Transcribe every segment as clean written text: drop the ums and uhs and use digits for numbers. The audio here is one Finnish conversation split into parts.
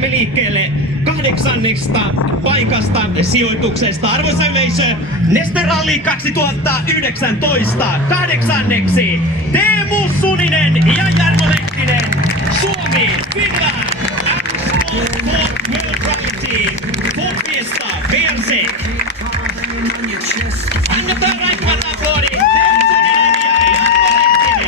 lähdemme liikkeelle 8. paikasta sijoituksesta. Arvoisa yleisö, Neste Rally 2019 8. Teemu Suninen ja Jarmo Lehtinen, Suomi, Finland, World Rally Team, Ford Fiesta, VRC. Annetaan raikkaat aplodit Teemu Suninen ja Jarmo Lehtinen.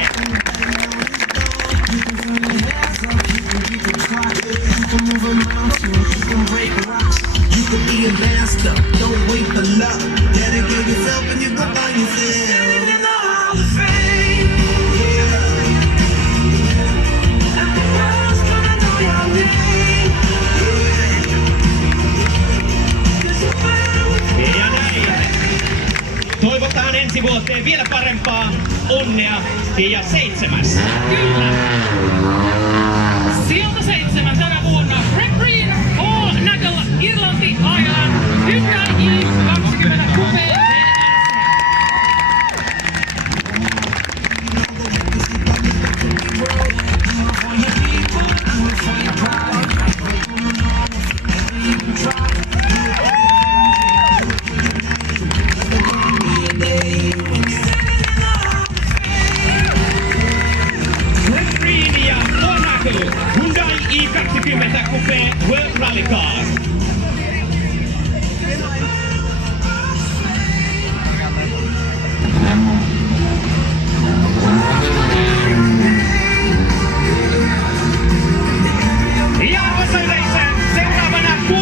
You could be a master, don't wait for luck. Dedicate yourself and you go find yourself. Standing in the Hall of Fame. Yeah. And the world's gonna know your name. Yeah. Ja näin. Toivotaan ensi vuoteen vielä parempaa onnea ja 7. Kyllä. Sieltä 7 tänä vuonna Greg Green, Paul Nagel, Irlanti, ajan Hyundai i20 Coupe VRC. Greg Green ja Paul Nagel, Hyundai i20 Coupe World Rally Car. Ja arvoisa yleisö, seuraavana 6.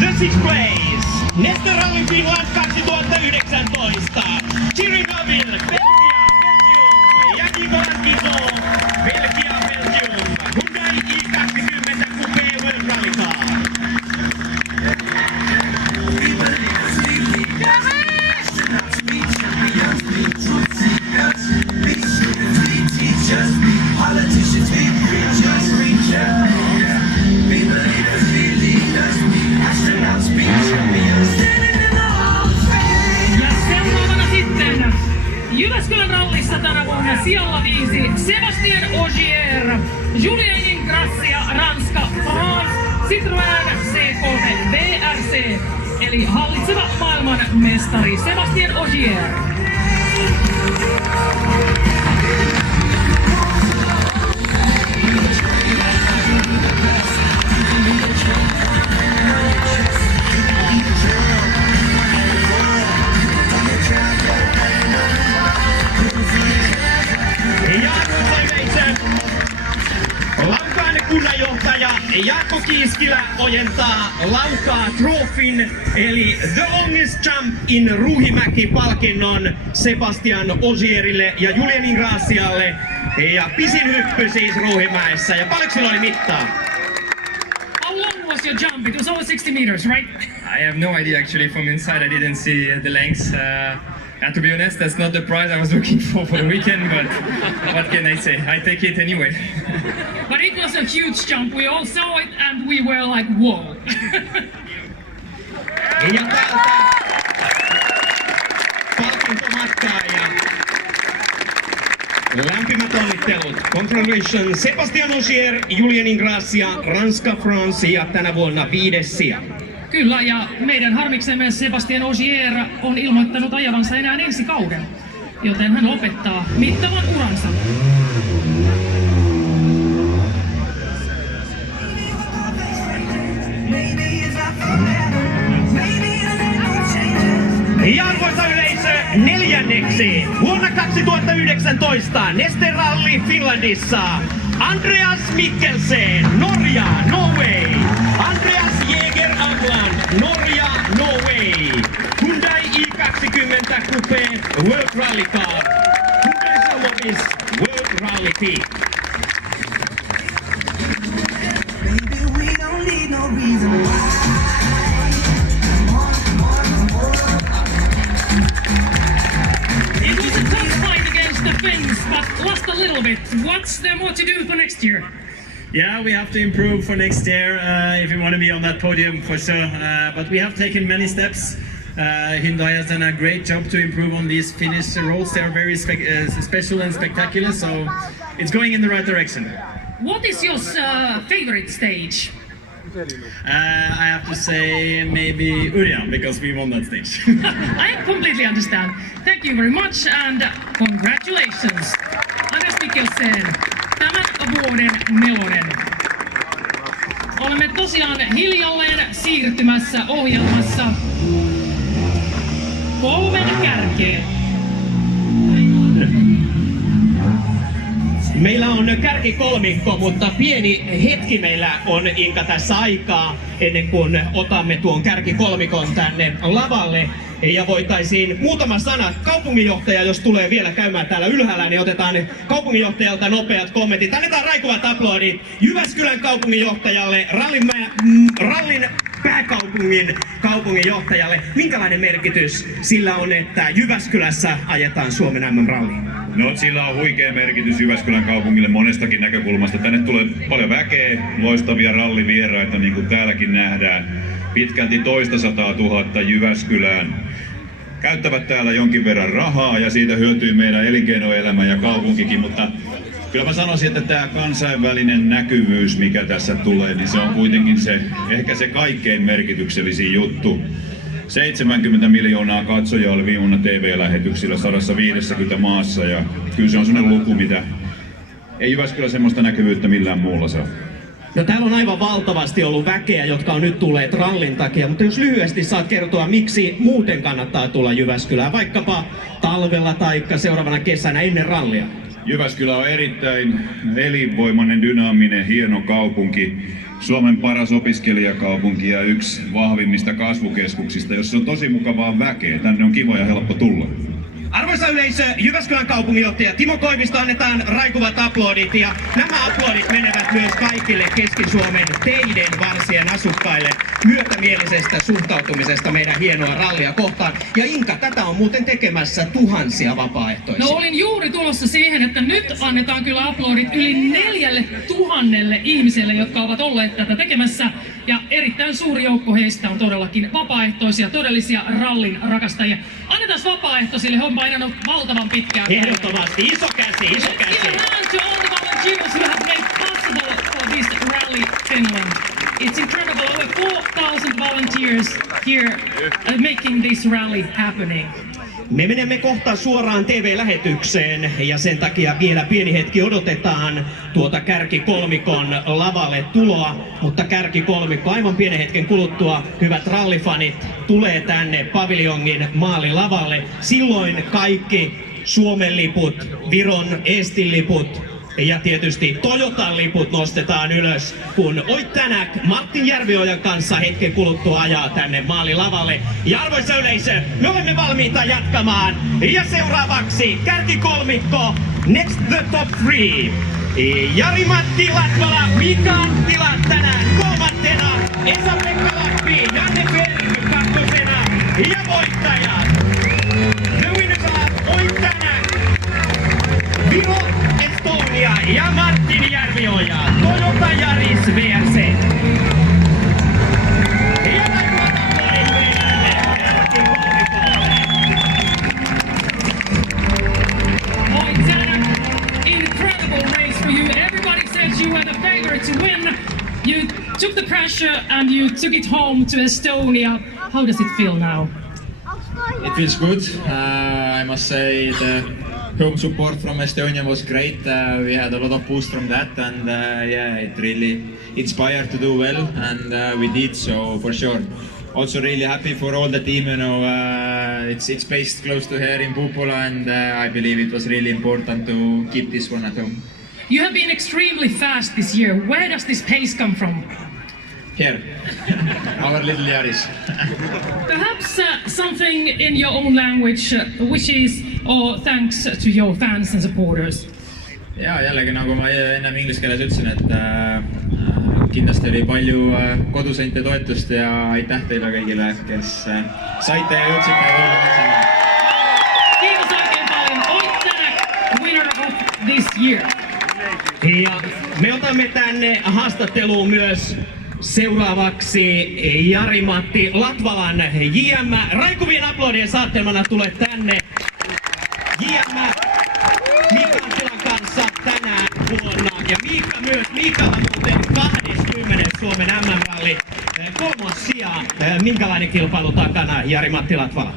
The Sixth Place, Neste Rally Finland 2019. Thierry Neuville, Belgia, Belgium, ja Nicolas Guizot, Belgia, Belgium, Hyundai i20 Coupe World Rally Car. Politicians be preachers, preachers. We believers be leaders. Astronauts be champions. Standing in the Hall of Fame. Ja seuraavana sitten Jyväskylän rallissa tänä vuonna sijalla 5 Sebastien Ogier, Julien Ingrassia, Ranska, France, Citroën C3 VRC, eli hallitseva maailman mestari Sebastien Ogier. Ja arvoisa yleisö, Laukaan kunnanjohtaja Jaakko Kiiskilä ojentaa Laukaa Trofin eli The Longest Jump in Ruuhimäki-palkinnon Sebastian Ogierille ja Julien Ingrassialle. Ja pisin hyppy siis Ruuhimäessä. Ja paljonko sillä oli mittaa? How long was your jump? It was over 60 meters, right? I have no idea actually. From inside, I didn't see the lengths. And to be honest, that's not the prize I was looking for the weekend. But what can I say? I take it anyway. But it was a huge jump. We all saw it and we were like, whoa. Ja täältä palkintomatkaa ja lämpimät onnittelut. Congratulations Sebastian Ogier, Julien Ingrassia, Ranska, France ja tänä vuonna 5. sija. Kyllä, ja meidän harmiksemme Sebastien Ogier on ilmoittanut ajavansa enää ensi kauden, joten hän lopettaa mittavan uransa. Ja arvoisa yleisö, 4. vuonna 2019 Neste Rally Finlandissa Andreas Mikkelsen, Norja, Norway. Andreas Jäger Agland, Norja, Norway. Hyundai i20 Coupe World Rally Car. Hyundai Salmovis World Rally Team. Baby, we don't need no reason why. It was a tough fight against the Finns, but lost a little bit. What's there more to do for next year? Yeah, we have to improve for next year if we want to be on that podium for sure. But we have taken many steps. Hyundai has done a great job to improve on these Finnish roads. They are very special and spectacular, so it's going in the right direction. What is your favorite stage? I have to say maybe Urian because we won that stage. I completely understand. Thank you very much and congratulations. Anders Mikkelsen, tämän vuoden nelonen. Olemme tosiaan hiljalleen siirtymässä ohjelmassa 3 kärkeen. Meillä on kärkikolmikko, mutta pieni hetki meillä on Inka tässä aikaa ennen kuin otamme tuon kärkikolmikon tänne lavalle. Ja voitaisiin muutama sana, kaupunginjohtaja jos tulee vielä käymään täällä ylhäällä, niin otetaan kaupunginjohtajalta nopeat kommentit. Annetaan raikuvat aplodit Jyväskylän kaupunginjohtajalle, rallin pääkaupungin kaupunginjohtajalle. Minkälainen merkitys sillä on, että Jyväskylässä ajetaan Suomen MM-ralliin? No sillä on huikea merkitys Jyväskylän kaupungille monestakin näkökulmasta. Tänne tulee paljon väkeä, loistavia rallivieraita niin kuin täälläkin nähdään. Pitkälti 200 000 Jyväskylään. Käyttävät täällä jonkin verran rahaa ja siitä hyötyy meidän elinkeinoelämä ja kaupunkikin, mutta kyllä mä sanoisin, että tämä kansainvälinen näkyvyys, mikä tässä tulee, niin se on kuitenkin ehkä se kaikkein merkityksellisin juttu. 70 miljoonaa katsojaa oli viime vuonna TV-lähetyksillä 150 maassa ja kyllä se on sellainen luku, mitä ei Jyväskylä semmoista näkyvyyttä millään muulla saa. No täällä on aivan valtavasti ollut väkeä, jotka on nyt tulleet rallin takia, mutta jos lyhyesti saat kertoa, miksi muuten kannattaa tulla Jyväskylään, vaikkapa talvella tai seuraavana kesänä ennen rallia? Jyväskylä on erittäin elinvoimainen, dynaaminen, hieno kaupunki. Suomen paras opiskelijakaupunki ja yksi vahvimmista kasvukeskuksista, jossa on tosi mukavaa väkeä. Tänne on kiva ja helppo tulla. Arvoisa yleisö, Jyväskylän kaupunginjohtaja Timo Koivisto, annetaan raikuvat aplodit ja nämä aplodit menevät myös kaikille Keski-Suomen teiden varsien asukkaille myötämielisestä suhtautumisesta meidän hienoa rallia kohtaan. Ja Inka, tätä on muuten tekemässä tuhansia vapaaehtoisia. No olin juuri tulossa siihen, että nyt annetaan kyllä aplodit yli 4000 ihmiselle, jotka ovat olleet tätä tekemässä. Ja erittäin suuri joukko heistä on todellakin vapaaehtoisia, todellisia rallin rakastajia. Annetaan vapaaehtoisille, he on painanut valtavan pitkään. Ehdottomasti, iso käsi, iso käsi. Let's give a hand to all the volunteers who have made possible for this Rally Finland. It's incredible, over 4,000 volunteers here making this rally happening. Me menemme kohta suoraan TV-lähetykseen ja sen takia vielä pieni hetki odotetaan tuota kärkikolmikon lavalle tuloa, mutta kärkikolmikko aivan pienen hetken kuluttua, hyvät rallifanit, tulee tänne paviljongin maalilavalle. Silloin kaikki Suomen liput, Viron Estin liput ja tietysti Toyotan liput nostetaan ylös, kun Oittanak Martin Järviojan kanssa hetken kuluttua ajaa tänne maalilavalle. Ja arvoisa yleisö, me olemme valmiita jatkamaan. Ja seuraavaksi kärkikolmikko, next the top 3. Jari-Matti Latvala, Mika Anttila tänään kolmantena, Esa-Pekka Lappi, Janne Berg kakkosena ja voittajat. The winners are Oittanak, Viro Estonia ja Martin Järvioja, Toyota Yaris VRC. Ja näin incredible race for you. Everybody said you were the favorite to win. You took the pressure and you took it home to Estonia. How does it feel now? It feels good. I must say the home support from Estonia was great. We had a lot of boost from that, and yeah, it really inspired to do well, and we did so for sure. Also really happy for all the team. You know, it's based close to here in Pupola, and I believe it was really important to keep this one at home. You have been extremely fast this year. Where does this pace come from? Here, our little Yaris. Perhaps something in your own language, which is thanks to your fans and supporters. Ja jällegi, nagu ma ennem inglise keeles ütlesin, et kindlasti oli palju kodusõinte toetust ja aitäh teile kõigile, kes saite ja jõudsite tulla katsama. Kiitos oikein paljon. Oittanak, winner of this year. Ja me otamme tänne haastatteluun myös seuraavaksi Jari-Matti Latvalan JM. Raikuvien aplodien saattelmana tulee tänne JM Mika Anttilan kanssa tänä vuonna. Ja Miikka myös, Miikalla muuten 20 Suomen MM ralli. Kolmas sija. Minkälainen kilpailu takana, Jari-Matti Latvala?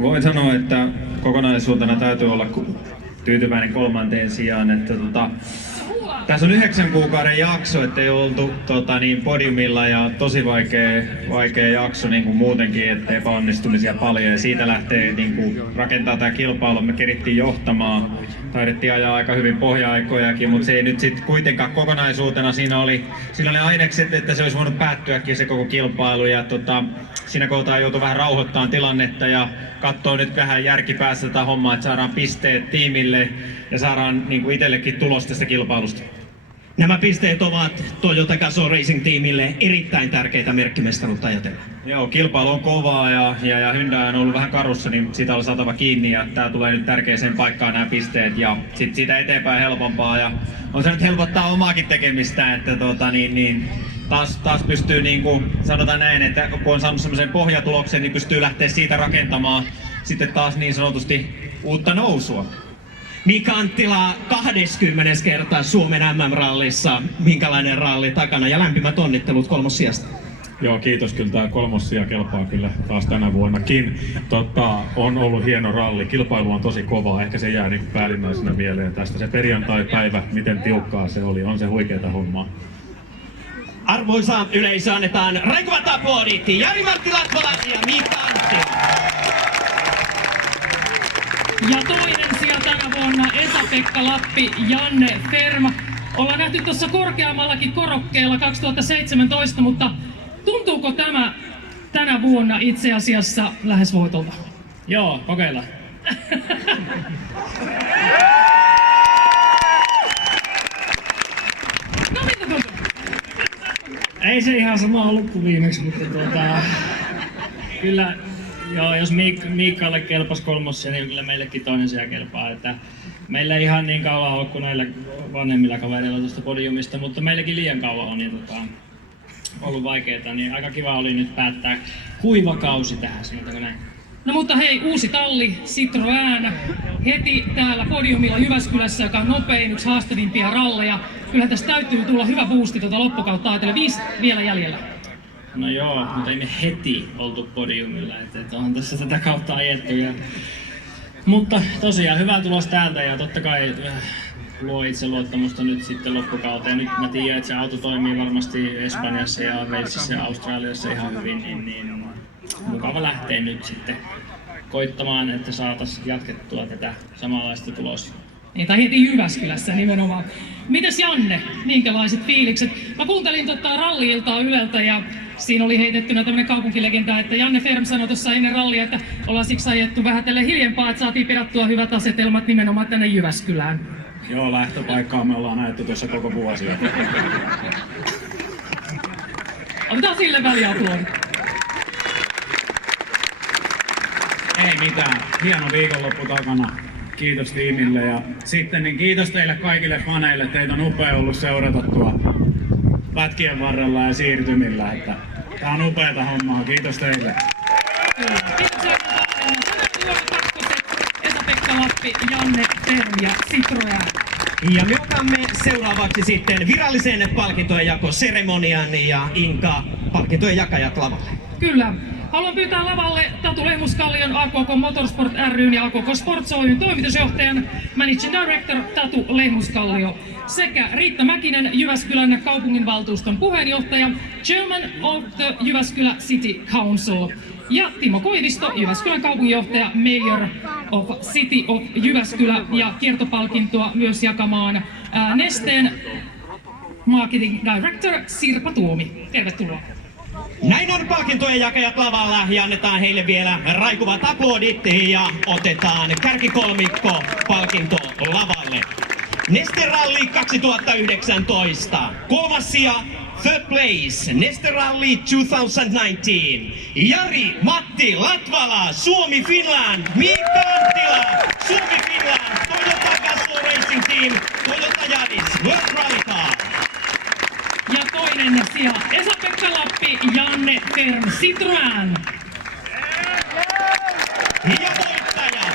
Voin sanoa, että kokonaisuutena täytyy olla tyytyväinen kolmanteen sijaan. Että tässä on 9 kuukauden jakso, ettei oltu podiumilla ja tosi vaikea jakso niin kuin muutenkin, että epäonnistumisia paljon ja siitä lähtee niin kuin rakentaa tämä kilpailu. Me kerittiin johtamaan, taidettiin ajaa aika hyvin pohja-aikojakin, mutta se ei nyt sitten kuitenkaan kokonaisuutena. Siinä oli ainekset, että se olisi voinut päättyäkin se koko kilpailu ja siinä kohtaa joutui vähän rauhoittamaan tilannetta ja katsoo nyt vähän järkipäässä tätä hommaa, että saadaan pisteet tiimille ja saadaan niin kuin itsellekin tulos tästä kilpailusta. Nämä pisteet ovat Toyota Gazoo Racing-tiimille erittäin tärkeitä merkkimestaruutta ajatellen. Joo, kilpailu on kovaa ja Hyundai on ollut vähän karussa, niin siitä on saatava kiinni ja tää tulee nyt tärkeäseen paikkaan nämä pisteet ja sit siitä eteenpäin helpompaa ja on se nyt helpottaa omaakin tekemistä, että taas pystyy niin kuin sanotaan näin, että kun on saanut semmoisen pohjatuloksen, niin pystyy lähteä siitä rakentamaan sitten taas niin sanotusti uutta nousua. Mika Anttila 20. kerta Suomen MM-rallissa. Minkälainen ralli takana ja lämpimät onnittelut kolmossijasta? Joo, kiitos. Kyllä tämä kolmossija kelpaa kyllä taas tänä vuonnakin. On ollut hieno ralli. Kilpailu on tosi kovaa. Ehkä se jää niin päällimmäisenä mieleen tästä. Se perjantai-päivä, miten tiukkaa se oli. On se huikeeta hommaa. Arvoisa yleisö, annetaan raikuvat aplodit Jari-Matti Latvala ja Mika Anttila. Ja toinen sija tänä vuonna Esa-Pekka Lappi, Janne Ferm. Ollaan nähty tuossa korkeammallakin korokkeella 2017, mutta tuntuuko tämä tänä vuonna itse asiassa lähes voitolta? Joo, kokeillaan. No mitä tuntuu? Ei se ihan sama ollut kuin viimeksi, mutta kyllä joo, jos Miikalle kelpasi kolmossia, niin kyllä meillekin toinen sija kelpaa. Että meillä ei ihan niin kauan ole kuin näillä vanhemmilla kavereilla tuosta podiumista, mutta meilläkin liian kauan on niin ollut vaikeeta, niin aika kiva oli nyt päättää kuiva kausi tähän, sanotaanko näin. No mutta hei, uusi talli, Citroën, heti täällä podiumilla Jyväskylässä, joka on nopein, yksi haastavimpia ralleja. Kyllähän tästä täytyy tulla hyvä boosti tuota loppukautta ajatellen, 5 vielä jäljellä. No joo, mutta ei me heti oltu podiumilla, että onhan tässä tätä kautta ajettu. Mutta tosiaan hyvä tulos täältä ja totta kai luo itseluottamusta nyt sitten loppukauteen. Nyt mä tiedän, että se auto toimii varmasti Espanjassa ja Walesissa ja Australiassa ihan hyvin, niin mukava lähteä nyt sitten koittamaan, että saataisiin jatkettua tätä samanlaista tulosta. Niin, tai heti Jyväskylässä nimenomaan. Mites Janne, minkälaiset fiilikset? Mä kuuntelin ralli-iltaa Yleltä ja siinä oli heitettynä tämmönen kaupunkilegenda, että Janne Ferm sanoi tuossa ennen rallia, että ollaan siksi ajettu vähätellen hiljempaa, että saatiin perattua hyvät asetelmat nimenomaan tänne Jyväskylään. Joo, lähtöpaikkaa me ollaan ajettu tuossa koko vuosia. Otetaan sille väliaplodit. Ei mitään. Hieno viikonloppu takana. Kiitos tiimille ja sitten niin kiitos teille kaikille faneille. Teitä on upea ollut seurata pätkien varrella ja siirtymillä. Että tää on upeata hommaa. Kiitos teille. Kiitos Esa-Pekka Lappi, Janne Ferm ja Citroën. Ja me otamme seuraavaksi sitten virallisen palkintojen jakoseremonian ja Inka palkintojen jakajat lavalle. Kyllä. Haluan pyytää lavalle Tatu Lehmuskallion AKK Motorsport ryn ja AKK Sports Oyn toimitusjohtajan Managing Director Tatu Lehmuskallio sekä Riitta Mäkinen, Jyväskylän kaupunginvaltuuston puheenjohtaja, Chairman of the Jyväskylä City Council ja Timo Koivisto, Jyväskylän kaupunginjohtaja, Mayor of City of Jyväskylä ja kiertopalkintoa myös jakamaan Nesteen Marketing Director Sirpa Tuomi. Tervetuloa. Näin on palkintojen jakajat lavalla ja annetaan heille vielä raikuvat aplodit ja otetaan kärkikolmikko palkinto lavalle. Neste Rally 2019. Kolmas sija, third place, Neste Rally 2019. Jari-Matti Latvala, Suomi-Finland, Mika Anttila, Suomi-Finland, Toyota Gazoo Racing Team, Toyota Yaris, World Rally Car. Ja toinen sija, Esa-Pekka Lappi, Janne Ferm, Citroën. Ja voittaja,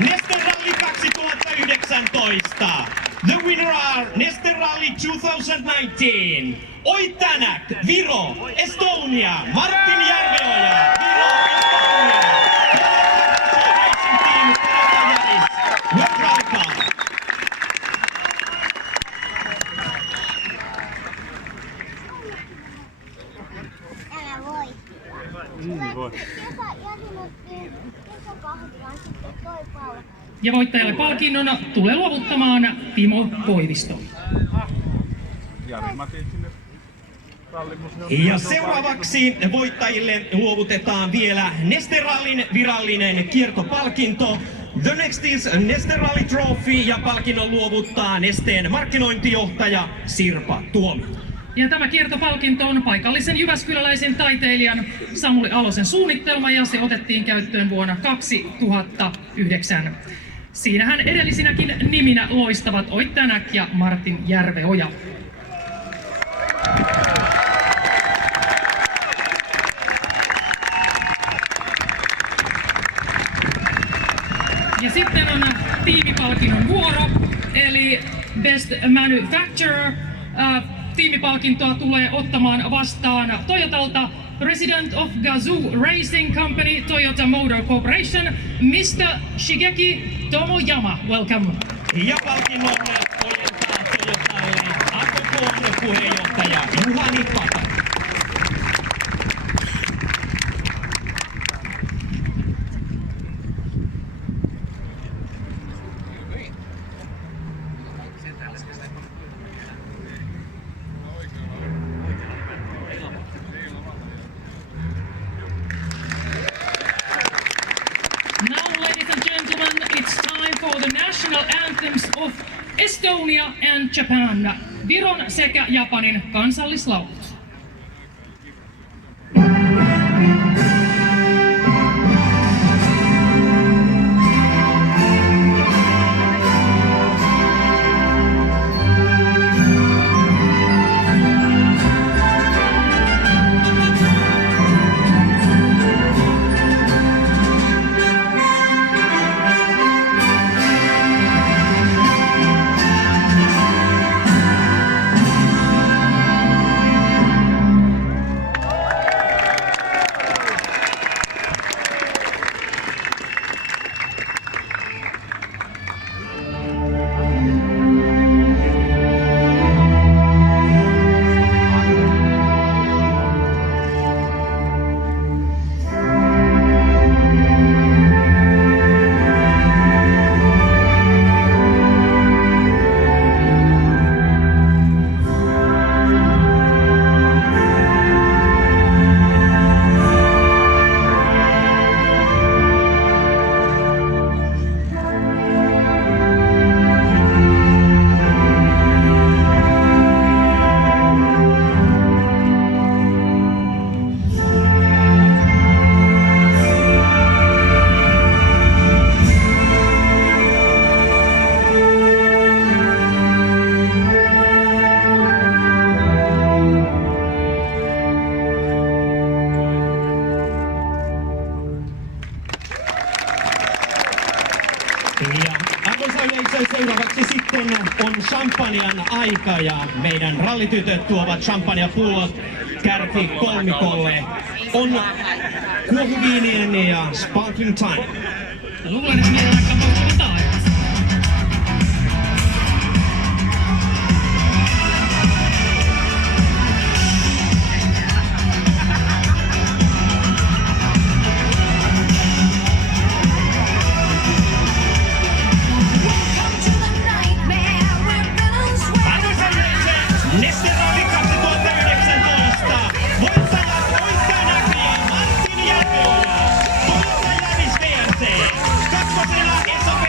Neste Rally 2019. The winner are Neste Rally 2019. Oitanak, Viro, Estonia, Martin Järveoja, Viro, Estonia. Racing Team, Toyota Yaris. Welcome. Älä voi. Voi. Kesäkahvila on sitten toi palkka. Ja voittajalle palkinnon tulee luovuttamaan Timo Koivisto. Ja seuraavaksi voittajille luovutetaan vielä Neste Rallyn virallinen kiertopalkinto. The next is Neste Rally Trophy ja palkinnon luovuttaa Nesteen markkinointijohtaja Sirpa Tuomio. Ja tämä kiertopalkinto on paikallisen jyväskyläläisen taiteilijan Samuli Alosen suunnittelma ja se otettiin käyttöön vuonna 2009. Siinähän edellisinäkin niminä loistavat Oittanak ja Martin Järveoja. Ja sitten on tiimipalkinnon vuoro, eli Best Manufacturer. Tiimipalkintoa tulee ottamaan vastaan Toyotalta President of Gazoo Racing Company, Toyota Motor Corporation, Mr. Shigeki Tomoyama. Welcome. Ja palkinnon ojentaa Toyotalle Akopon puheenjohtaja Juhani Pata. Now, ladies and gentlemen, it's time for the national anthems of Estonia and Japan, Viron sekä Japanin kansallislaulut. Ja arvoisa yleisö, seuraavaksi sitten on champagnen aika ja meidän rallitytöt tuovat champagnepullot kärki kolmikolle. On kuohuviinien ja sparkling time. Luulen, että meillä aika paljon taivas. Neste Rally 2019. Voittajat Oittanak ja Martin Järveoja. Toyota Yaris VRC. Kakkosena SAP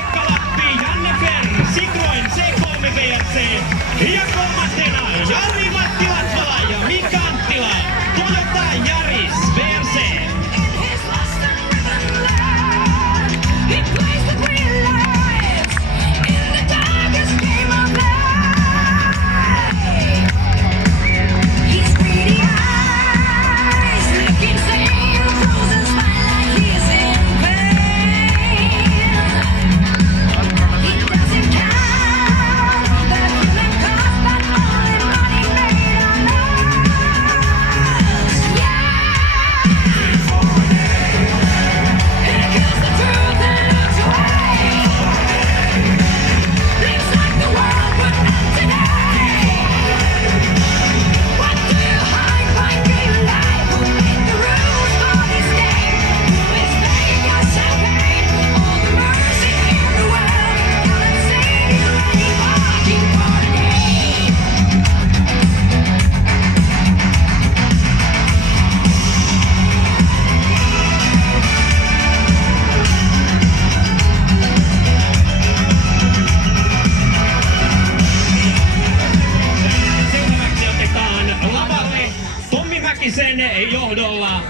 Mäkisen johdolla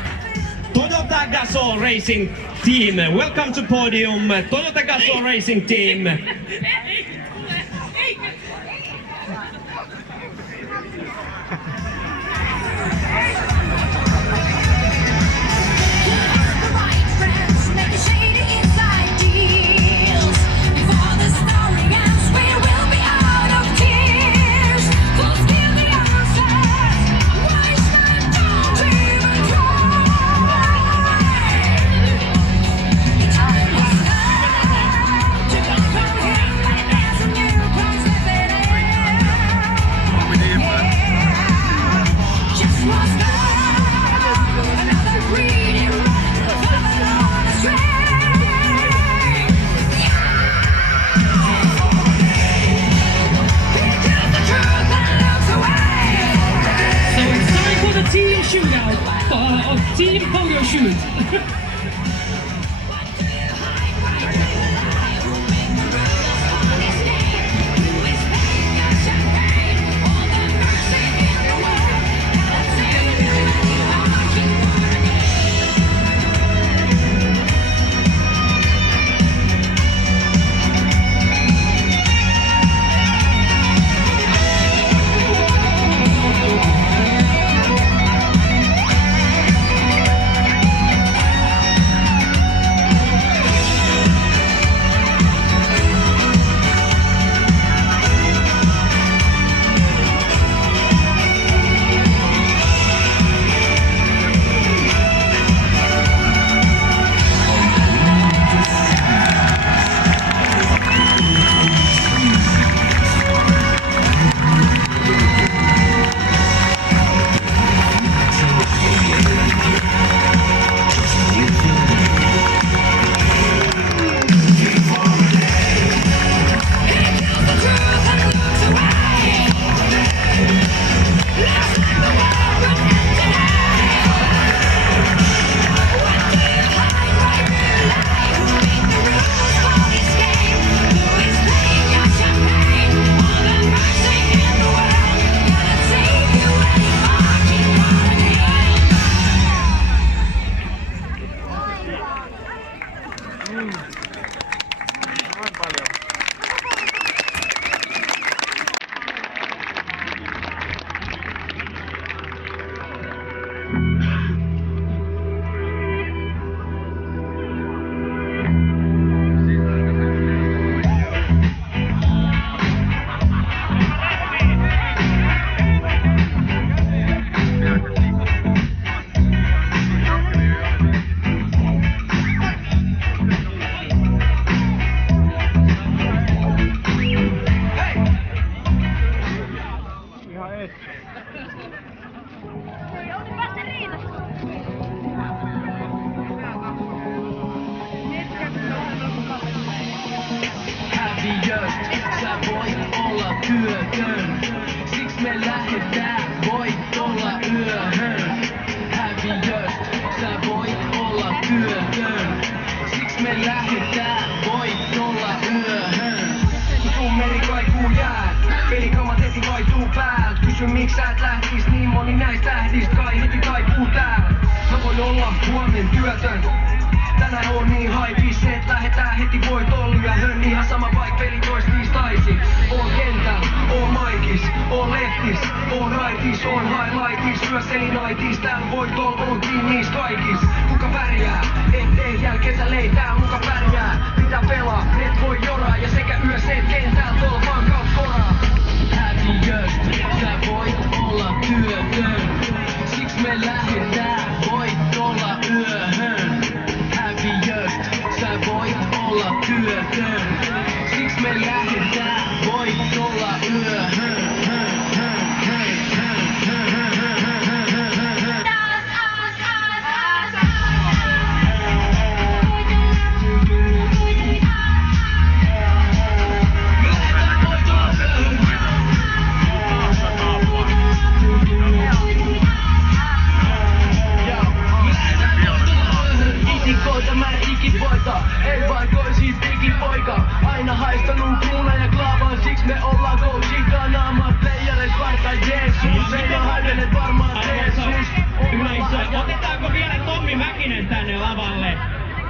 Toyota Gazoo Racing Team. Welcome to podium, Toyota Gazoo Racing Team. Team photo shoot.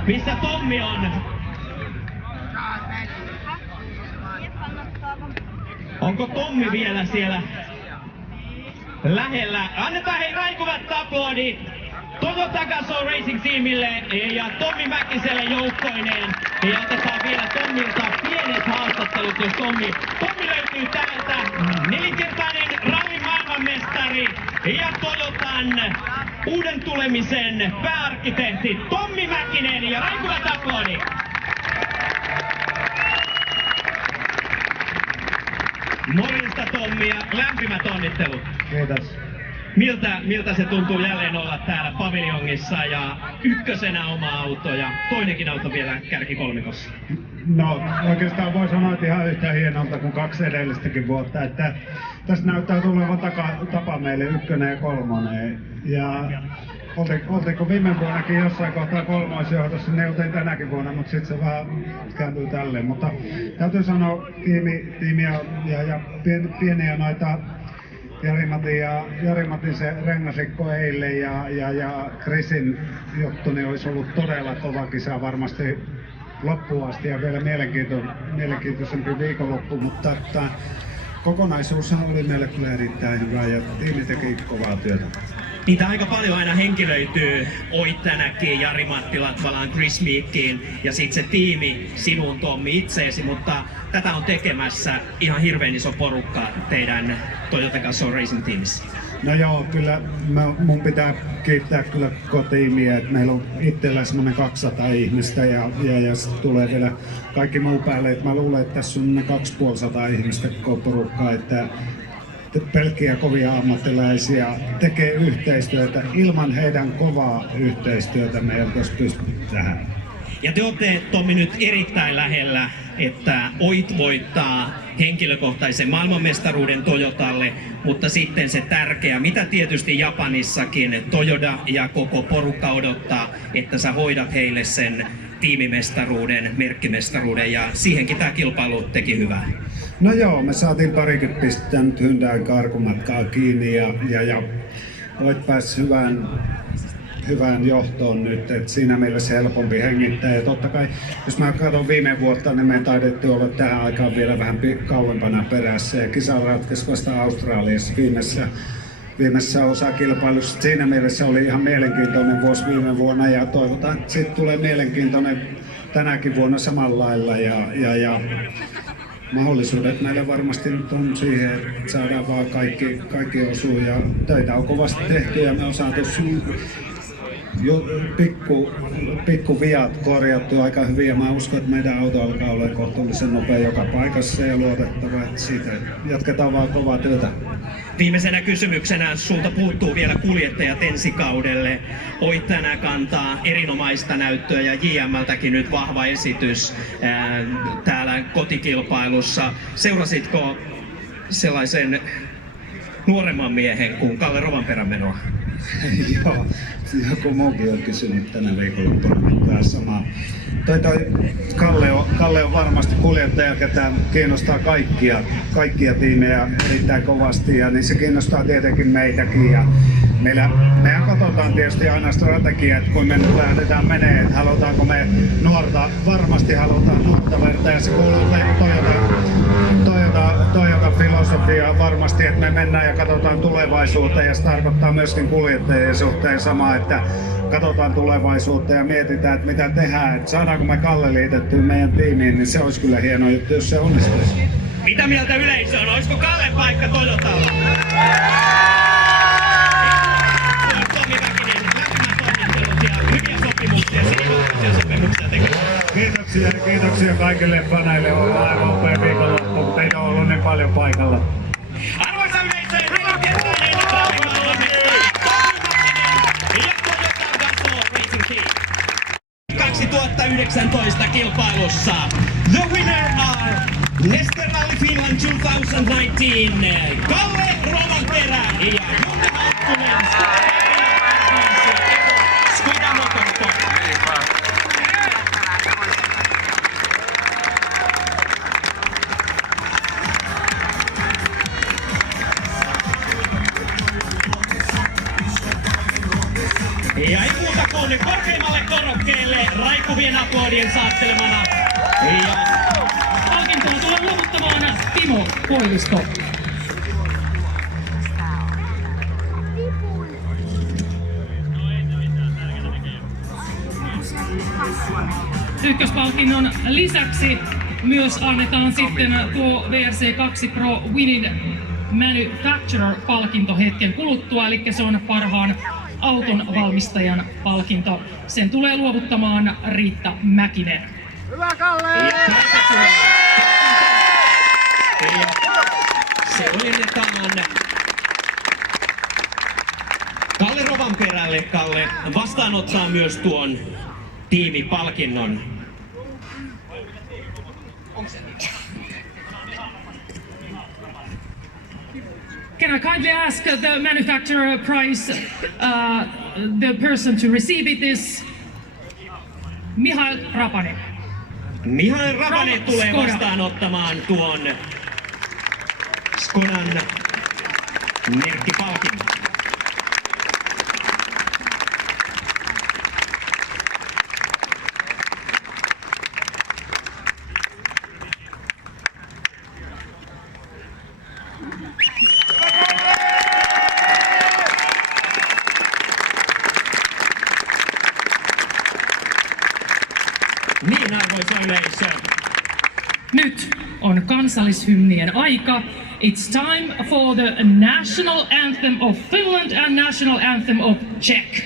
Missä Tommi on? Onko Tommi vielä siellä lähellä? Annetaan hei raikuvat aplodit Toyota Gazoo Racing Teamille ja Tommi Mäkiselle joukkoineen. Ja otetaan vielä Tommilta pienet haastattelut, jos Tommi löytyy täältä. Nelinkertainen rallin maailmanmestari ja Toyotan uuden tulemisen pääarkkitehti Tommi Mäkinen ja raikuvat aplodit. Morjesta Tommi ja lämpimät onnittelut. Kiitos. Miltä se tuntuu jälleen olla täällä paviljongissa ja ykkösenä oma auto ja toinenkin auto vielä kärkikolmikossa? No oikeastaan voi sanoa, että ihan yhtä hienolta kuin 2 edellistäkin vuotta, että tässä näyttää tulevan tapa meille 1 ja 3. Ja oltiinko viime vuonnakin jossain kohtaa 3. johdossa, ne oltiin tänäkin vuonna, mutta sitten se vähän kääntyy tälleen. Mutta täytyy sanoa tiimiä ja pieniä noita Jari-Matin se rengasikko eilen ja Chrisin juttu niin olisi ollut todella kova kisa varmasti loppuun asti ja vielä mielenkiintoisempi viikonloppu, mutta kokonaisuus oli meille kyllä erittäin hyvä ja tiimi teki kovaa työtä. Niitä aika paljon aina henkilöityy, Oit tänäkin, Jari Mattila, Valaan Chris Meekiin ja sitten se tiimi, sinun Tommi itseesi, mutta tätä on tekemässä ihan hirveän iso porukka teidän Toyota Gazoo Racing Teamissa. No joo, kyllä mun pitää kiittää kyllä koko tiimiä, että meillä on itsellä semmoinen 200 ihmistä ja sitten tulee vielä kaikki muu päälle, että mä luulen, että tässä on 250 ihmistä koko porukkaa, että pelkkiä kovia ammattilaisia tekee yhteistyötä. Ilman heidän kovaa yhteistyötä me ei olisi pystynyt tähän. Ja te olette, Tommi, nyt erittäin lähellä, että Oit voittaa henkilökohtaisen maailmanmestaruuden Toyotalle, mutta sitten se tärkeä, mitä tietysti Japanissakin Toyota ja koko porukka odottaa, että sä hoidat heille sen tiimimestaruuden, merkkimestaruuden ja siihenkin tämä kilpailu teki hyvää. No joo, me saatiin parikymmentä pistettä nyt Hyundai karkumatkaa kiinni ja Oit pääsi hyvään johtoon nyt, että siinä mielessä helpompi hengittää. Ja totta kai, jos mä katson viime vuotta, niin me taidettiin olla tähän aikaan vielä vähän kauempana perässä. Ja kisa ratkaisi vasta Australiassa viimeisessä osakilpailussa. Siinä mielessä oli ihan mielenkiintoinen vuosi viime vuonna ja toivotaan, että siitä tulee mielenkiintoinen tänäkin vuonna samalla lailla. Ja mahdollisuudet meille varmasti nyt on siihen, että saadaan vaan kaikki osuu ja töitä on kovasti tehty ja me on saatu pikku viat korjattu aika hyvin ja mä uskon, että meidän auto alkaa olla kohtuullisen nopea joka paikassa ja luotettava, että siitä jatketaan vaan kovaa työtä. Viimeisenä kysymyksenä sulta puuttuu vielä kuljettajat ensi kaudelle. Oit tänään kantaa erinomaista näyttöä ja JM:ltäkin nyt vahva esitys täällä kotikilpailussa. Seurasitko sellaisen nuoremman miehen kuin Kalle Rovanperän menoa? Joo, joku muukin on kysynyt tänä viikonloppuna tämä sama. Kalle on varmasti kuljettaja, ketä kiinnostaa kaikkia tiimejä erittäin kovasti ja niin se kiinnostaa tietenkin meitäkin. Ja mehän katsotaan tietysti aina strategiaa, että kun me nyt lähdetään menee, että halutaanko me nuorta, varmasti halutaan nuorta verta ja se kuuluu Toyota filosofiaa varmasti, että me mennään ja katsotaan tulevaisuutta ja se tarkoittaa myöskin kuljettajien suhteen sama, että katsotaan tulevaisuutta ja mietitään, että mitä tehdään, että saadaanko me Kalle liitettyä meidän tiimiin, niin se olisi kyllä hieno juttu, jos se onnistuisi. Mitä mieltä yleisö on? Olisiko Kallen paikka Toyotalla? Tommi Mäkinen, lämpimät onnittelut ja hyviä sopimuksia, sopimuksia tekemään. Kiitoksia kaikille faneille, on aivan upea viikonloppu, mutta ei ole ollut niin paljon paikalla. Arvoisa yleisö, nelinkertainen rallimaailmanmestari Tommi Mäkinen ja Toyota Gazoo Racing Team. 2019 kilpailussa the winner are Neste Rally Finland 2019 Kalle Rovanperä ja Junne Halttunen. Skuida Motorsport. Ja ei muuta kuin korkeimmalle korokkeelle raikuvien aplodien saattelemana. Ja Palkintoa tulee luovuttamaan Timo Koivisto. Ykköspalkinnon lisäksi myös annetaan sitten tuo VRC2 Pro Winning Manufacturer-palkinto hetken kuluttua, eli se on parhaan auton valmistajan palkinto. Sen tulee luovuttamaan Riitta Mäkinen. Hyvä Kalle! Se ojennetaan Kalle Rovanperälle. Kalle vastaanottaa myös tuon tiimipalkinnon. Can I kindly ask the manufacturer prize, the person to receive it is Mihail Rapanen. Mihail Rapanen From tulee Skoda. vastaanottamaan tuon Skodan merkkipalkinnon. Niin, arvoisa yleisö. Nyt on kansallishymnien aika. It's time for the national anthem of Finland and national anthem of Czech.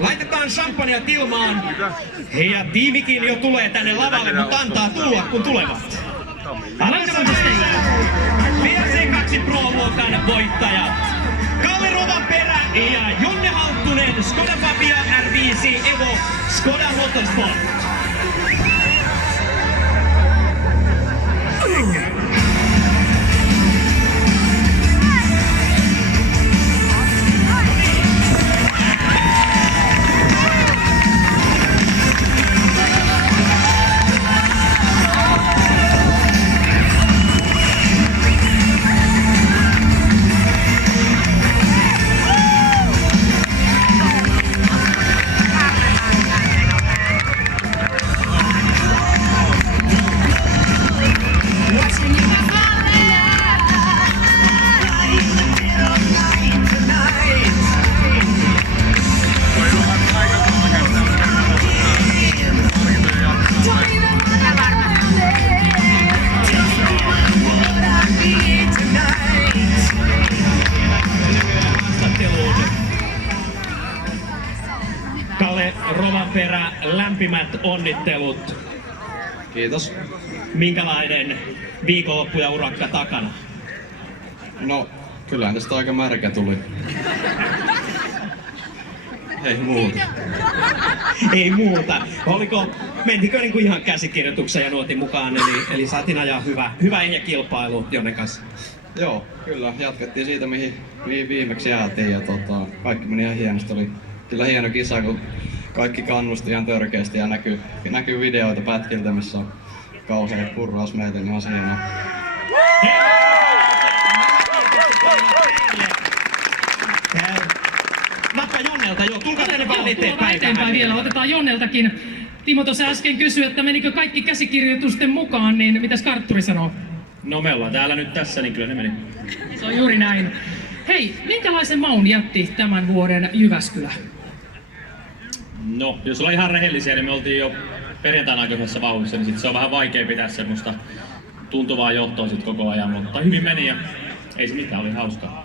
Laitetaan champagnea ilmaan. Ja tiimikin jo tulee tänne lavalle, mutta antaa tulla kun tulevat. VRC2 Pro-luokan voittajat. Kalle Rovanperä ja Jonne Halttunen, Skoda Fabia R5 Evo, Skoda Motorsport. What's Vaajaperä, lämpimät onnittelut. Kiitos. Minkälainen viikonloppu ja urakka takana? No, kyllähän tästä aika märkä tuli. Ei muuta. Ei muuta. Mentikö niinku ihan käsikirjoituksen ja nuotin mukaan, eli saatiin ajaa hyvä kilpailu Jonne kanssa? Joo, kyllä. Jatkettiin siitä, mihin viimeksi jäätiin ja kaikki meni ihan hienosti. Oli kyllä hieno kisa, kun kaikki kannusti ihan törkeästi ja näkyy videoita pätkiltä, missä on kauhea purraus meitä, niin on siinä. Nappa Jonnelta, joo, tulkaa tänne vaan eteenpäin. Eteenpäin vielä, otetaan Jonneltakin. Timo tuossa äsken kysyi, että menikö kaikki käsikirjoitusten mukaan, niin mitäs Kartturi sanoo? No me ollaan täällä nyt tässä, niin kyllä ne meni. Se on juuri näin. Hei, minkälaisen maun jätti tämän vuoden Jyväskylä? No, jos ollaan ihan rehellisiä, niin me oltiin jo perjantaina aikaisessa vauhdissa, niin sit se on vähän vaikea pitää semmoista tuntuvaa johtoa sit koko ajan, mutta hyvin meni ja ei se mitään, oli hauskaa.